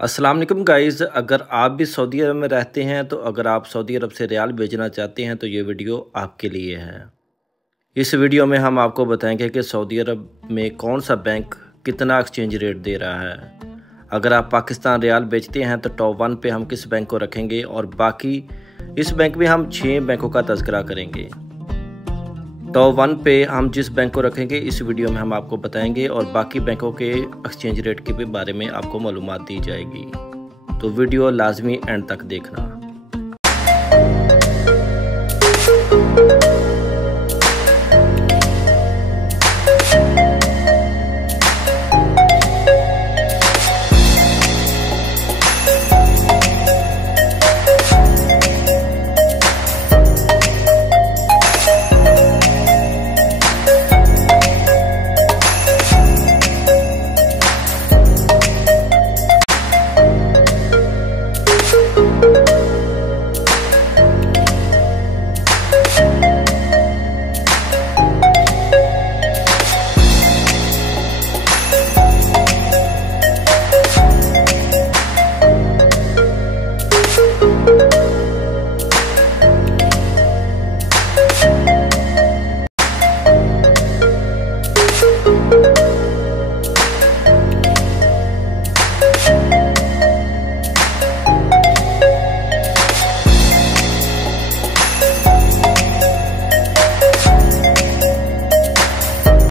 अस्सलाम वालेकुम गाइज़, अगर आप भी सऊदी अरब में रहते हैं तो अगर आप सऊदी अरब से रियाल भेजना चाहते हैं तो ये वीडियो आपके लिए है। इस वीडियो में हम आपको बताएंगे कि सऊदी अरब में कौन सा बैंक कितना एक्सचेंज रेट दे रहा है। अगर आप पाकिस्तान रियाल बेचते हैं तो टॉप 1 पे हम किस बैंक को रखेंगे और बाकी इस बैंक में हम 6 बैंकों का तज़किरा करेंगे। टॉप 1 पे हम जिस बैंक को रखेंगे इस वीडियो में हम आपको बताएंगे और बाकी बैंकों के एक्सचेंज रेट के बारे में आपको मालूमात दी जाएगी। तो वीडियो लाजमी एंड तक देखना।